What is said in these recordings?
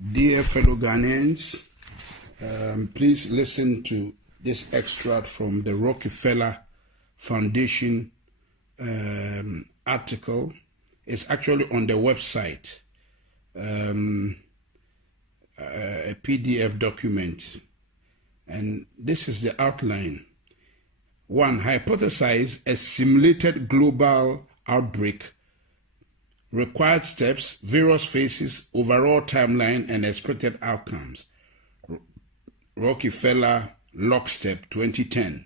Dear fellow Ghanaians, please listen to this extract from the Rockefeller Foundation article. It's actually on the website, a PDF document. And this is the outline. 1. Hypothesize a simulated global outbreak. Required steps, various phases, overall timeline, and expected outcomes. Rockefeller Lockstep 2010.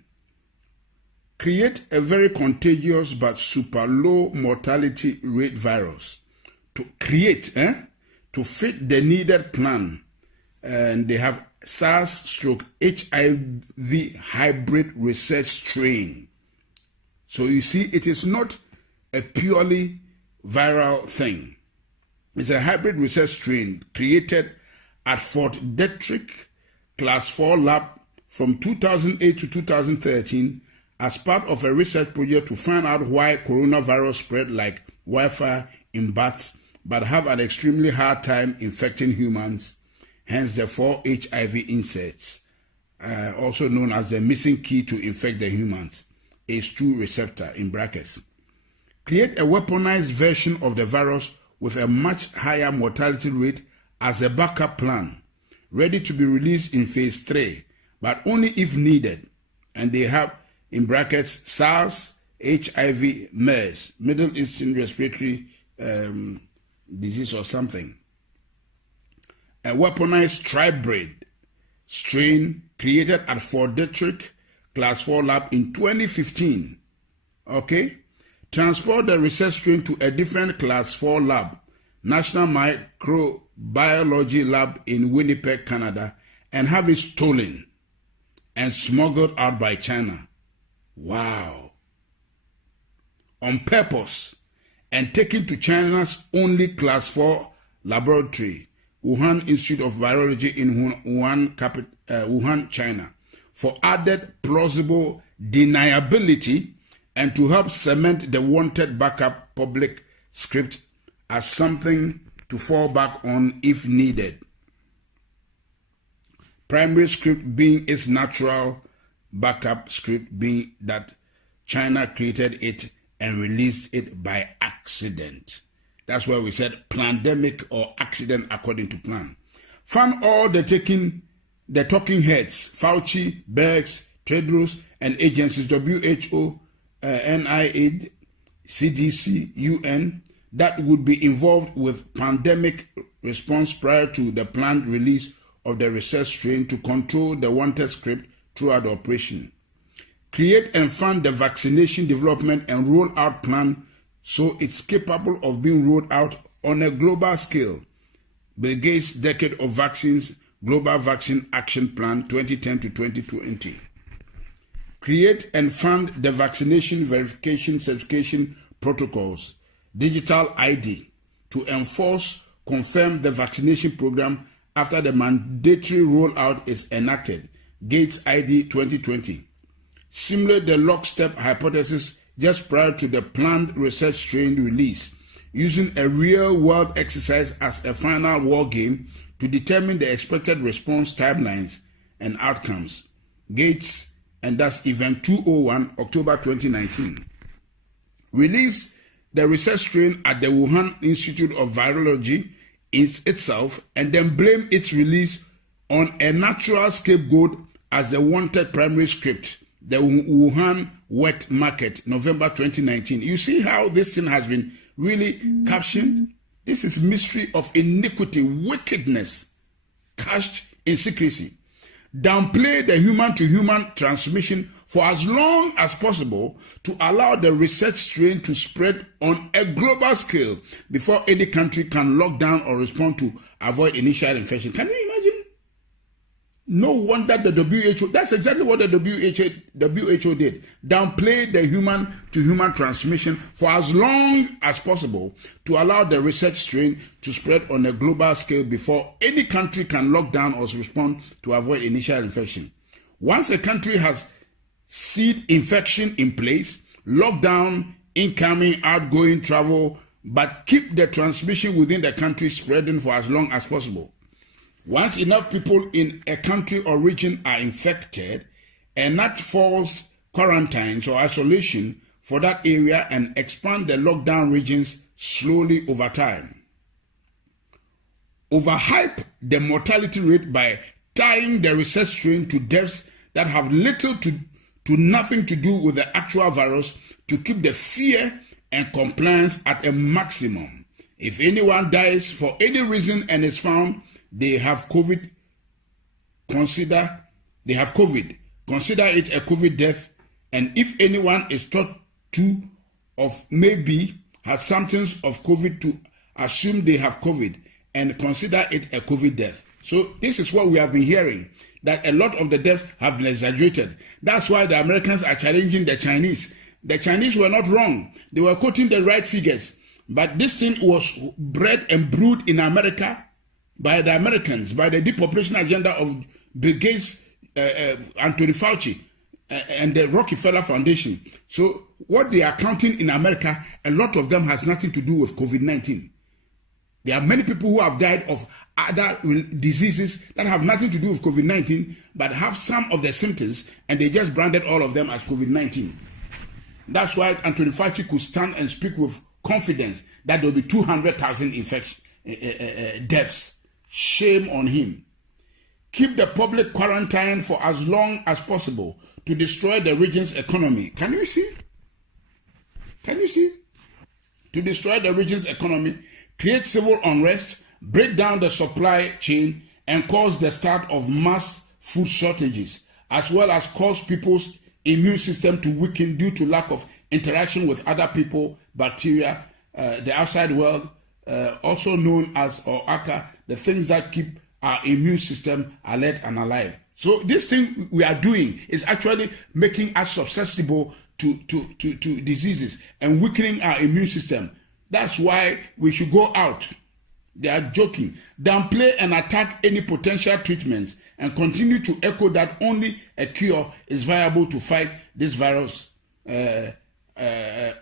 Create a very contagious but super low mortality rate virus. To fit the needed plan. And they have SARS/HIV hybrid research strain. So you see, it is not a purely viral thing. It's a hybrid research strain created at Fort Detrick Class 4 lab from 2008 to 2013 as part of a research project to find out why coronavirus spread like wildfire in bats but have an extremely hard time infecting humans, hence the 4 HIV insects, also known as the missing key to infect the humans, ACE2 receptor in brackets. Create a weaponized version of the virus with a much higher mortality rate as a backup plan, ready to be released in phase 3, but only if needed. And they have, in brackets, SARS, HIV, MERS, Middle Eastern Respiratory Disease or something. A weaponized tribrid strain created at Fort Detrick Class 4 lab in 2015. Okay? Transport the research strain to a different Class 4 lab, National Microbiology Lab in Winnipeg, Canada, and have it stolen and smuggled out by China. Wow. On purpose, and taken to China's only Class 4 laboratory, Wuhan Institute of Virology in Wuhan, China, for added plausible deniability and to help cement the wanted backup public script as something to fall back on if needed. Primary script being its natural backup script being that China created it and released it by accident. That's why we said pandemic or accident according to plan. Found all the talking heads, Fauci, Bergs, Tedros, and agencies, WHO, NIH, CDC, UN, that would be involved with pandemic response prior to the planned release of the research strain to control the wanted script throughout the operation. Create and fund the vaccination development and rollout plan so it's capable of being rolled out on a global scale. Bill Gates' Decade of Vaccines, Global Vaccine Action Plan 2010 to 2020. Create and fund the vaccination verification certification protocols, digital ID, to enforce, confirm the vaccination program after the mandatory rollout is enacted, Gates ID 2020. Simulate the lockstep hypothesis just prior to the planned research strain release, using a real-world exercise as a final war game to determine the expected response timelines and outcomes. Gates, and that's Event 201, October 2019. Release the research strain at the Wuhan Institute of Virology itself, and then blame its release on a natural scapegoat as the wanted primary script, the Wuhan wet market, November 2019. You see how this thing has been really captioned? This is mystery of iniquity, wickedness, cached in secrecy. Downplay the human-to-human transmission for as long as possible to allow the research strain to spread on a global scale before any country can lock down or respond to avoid initial infection. Can you imagine? No wonder the WHO, that's exactly what the WHO did. Downplay the human-to-human transmission for as long as possible to allow the research strain to spread on a global scale before any country can lock down or respond to avoid initial infection. Once a country has seed infection in place, lock down incoming, outgoing travel, but keep the transmission within the country spreading for as long as possible. Once enough people in a country or region are infected, enact forced quarantines or isolation for that area and expand the lockdown regions slowly over time. Overhype the mortality rate by tying the research strain to deaths that have little to nothing to do with the actual virus to keep the fear and compliance at a maximum. If anyone dies for any reason and is found they have COVID, consider it a COVID death, and if anyone is thought to of maybe had symptoms of COVID, to assume they have COVID and consider it a COVID death. So this is what we have been hearing, that a lot of the deaths have been exaggerated. That's why the Americans are challenging the Chinese. The Chinese were not wrong. They were quoting the right figures. But this thing was bred and brewed in America by the Americans, by the depopulation agenda of Bill Gates, Anthony Fauci, and the Rockefeller Foundation. So what they are counting in America, a lot of them has nothing to do with COVID-19. There are many people who have died of other diseases that have nothing to do with COVID-19, but have some of the symptoms, and they just branded all of them as COVID-19. That's why Anthony Fauci could stand and speak with confidence that there will be 200,000 deaths. Shame on him. Keep the public quarantine for as long as possible to destroy the region's economy. Can you see? To destroy the region's economy, create civil unrest, break down the supply chain, and cause the start of mass food shortages, as well as cause people's immune system to weaken due to lack of interaction with other people, bacteria, the outside world, also known as or aka, the things that keep our immune system alert and alive. So this thing we are doing is actually making us susceptible to diseases and weakening our immune system. That's why we should go out. They are joking. Downplay and attack any potential treatments and continue to echo that only a cure is viable to fight this virus, ACA,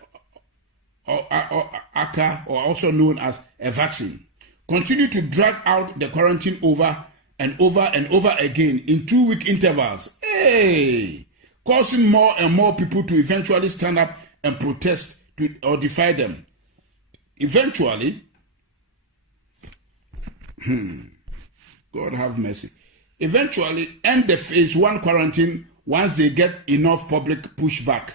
or also known as a vaccine. Continue to drag out the quarantine over and over again in 2-week intervals. Causing more and more people to eventually stand up and protest or defy them. Eventually, God have mercy. Eventually, end the phase 1 quarantine once they get enough public pushback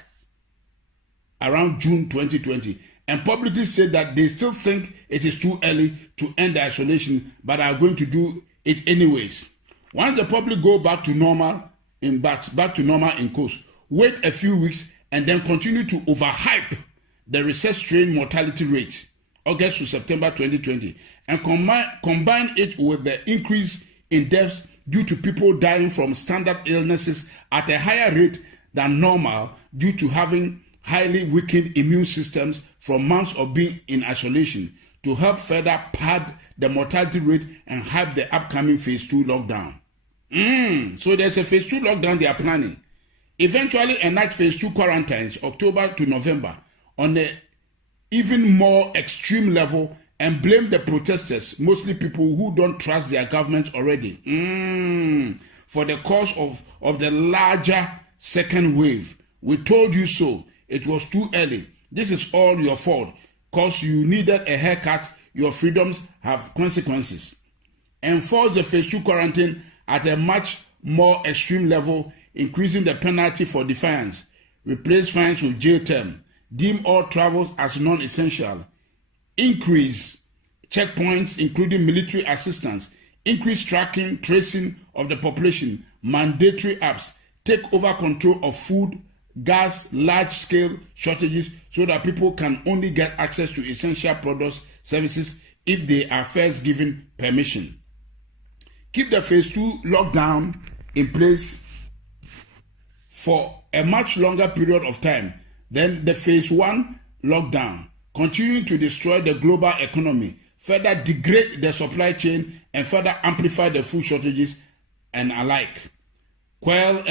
around June 2020, and publicly say that they still think it is too early to end the isolation, but are going to do it anyways. Once the public go back to normal in course, wait a few weeks and then continue to overhype the research strain mortality rate, August to September 2020, and combine it with the increase in deaths due to people dying from standard illnesses at a higher rate than normal due to having highly weakened immune systems from months of being in isolation, to help further pad the mortality rate and hype the upcoming phase 2 lockdown. So there's a phase 2 lockdown they are planning. Eventually enact phase 2 quarantines October to November on an even more extreme level and blame the protesters, mostly people who don't trust their government already, for the cause of the larger second wave. We told you so. It was too early. This is all your fault. Because you needed a haircut, your freedoms have consequences. Enforce the phase 2 quarantine at a much more extreme level, increasing the penalty for defiance. Replace fines with jail term. Deem all travels as non-essential. Increase checkpoints, including military assistance. Increase tracking, tracing of the population. Mandatory apps. Take over control of food, gas, large-scale shortages so that people can only get access to essential products, services, if they are first given permission. Keep the phase 2 lockdown in place for a much longer period of time than the phase 1 lockdown, continuing to destroy the global economy, further degrade the supply chain, and further amplify the food shortages and alike. Quell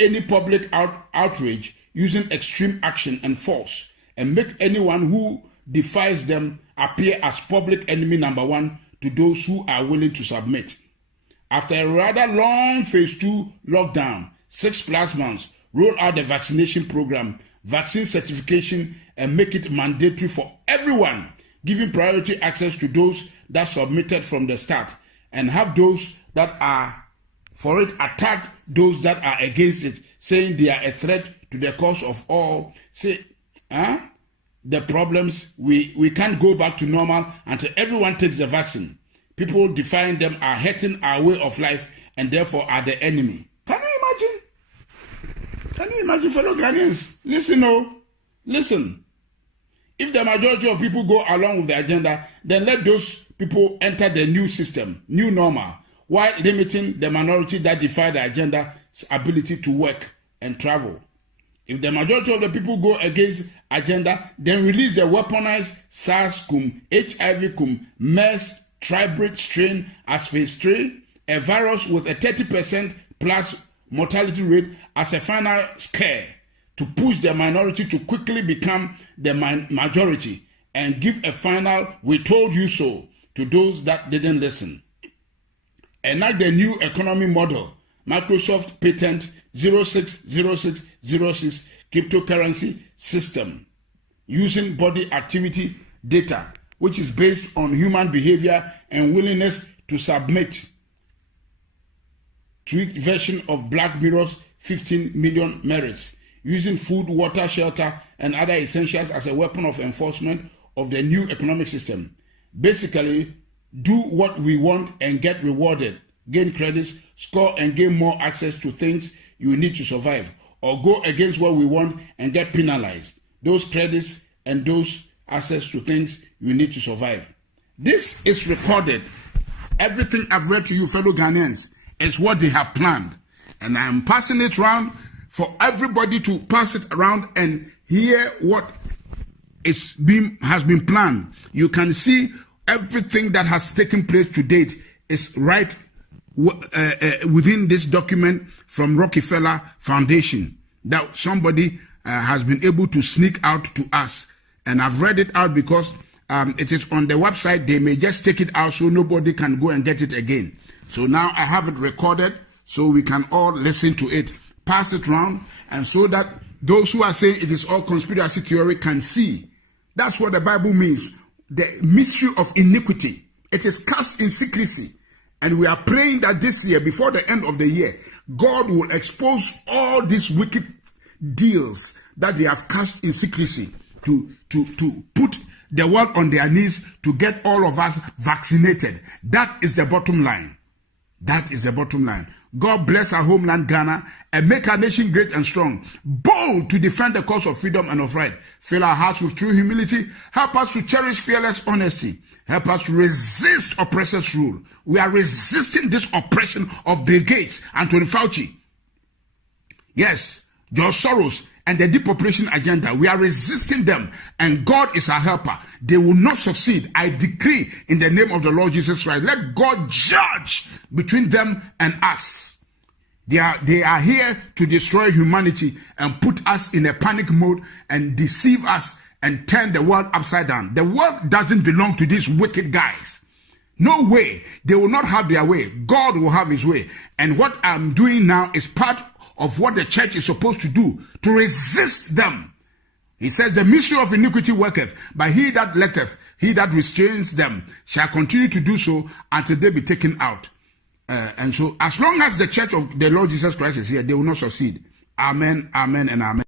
any public outrage using extreme action and force, and make anyone who defies them appear as public enemy number 1 to those who are willing to submit. After a rather long phase 2 lockdown, 6+ months, roll out the vaccination program, vaccine certification, and make it mandatory for everyone, giving priority access to those that submitted from the start, and have those that are for it attack those that are against it, saying they are a threat to the cause of all. Say, the problems, we can't go back to normal until everyone takes the vaccine. People defying them are hurting our way of life and therefore are the enemy. Can you imagine? Can you imagine, fellow Ghanaians? Listen. If the majority of people go along with the agenda, then let those people enter the new system, new normal, while limiting the minority that defy the agenda's ability to work and travel. If the majority of the people go against agenda, then release the weaponized SARS, HIV, MERS, tribrid strain as phase 3, a virus with a 30% plus mortality rate as a final scare to push the minority to quickly become the majority and give a final "we told you so" to those that didn't listen. Enact the new economy model, Microsoft patent 060606 cryptocurrency system, using body activity data, which is based on human behavior and willingness to submit. Tweaked version of Black Mirror's 15 million merits, using food, water, shelter, and other essentials as a weapon of enforcement of the new economic system. Basically, do what we want and get rewarded, gain credits, score and gain more access to things you need to survive, or go against what we want and get penalized, those credits and those access to things you need to survive. This is recorded. Everything I've read to you, fellow Ghanaians, is what they have planned. And I am passing it around for everybody to pass it around and hear what has been planned. You can see everything that has taken place to date is right within this document from Rockefeller Foundation that somebody has been able to sneak out to us. And I've read it out because it is on the website. They may just take it out so nobody can go and get it again. So now I have it recorded so we can all listen to it, pass it around, and so that those who are saying it is all conspiracy theory can see. That's what the Bible means. The mystery of iniquity. It is cast in secrecy. And we are praying that this year, before the end of the year, God will expose all these wicked deals that they have cast in secrecy to put the world on their knees to get all of us vaccinated. That is the bottom line. That is the bottom line. God bless our homeland Ghana and make our nation great and strong, bold to defend the cause of freedom and of right. Fill our hearts with true humility. Help us to cherish fearless honesty. Help us to resist oppressors' rule. We are resisting this oppression of Bill Gates, Anthony Fauci. Yes, George Soros and the depopulation agenda. We are resisting them, and God is our helper. They will not succeed. I decree in the name of the Lord Jesus Christ, let God judge between them and us. They are here to destroy humanity and put us in a panic mode and deceive us and turn the world upside down. The world doesn't belong to these wicked guys. No way. They will not have their way. God will have his way. And what I'm doing now is part of what the church is supposed to do, to resist them. He says, the mystery of iniquity worketh, but he that letteth, he that restrains them, shall continue to do so until they be taken out. And so, as long as the church of the Lord Jesus Christ is here, they will not succeed. Amen, amen, and amen.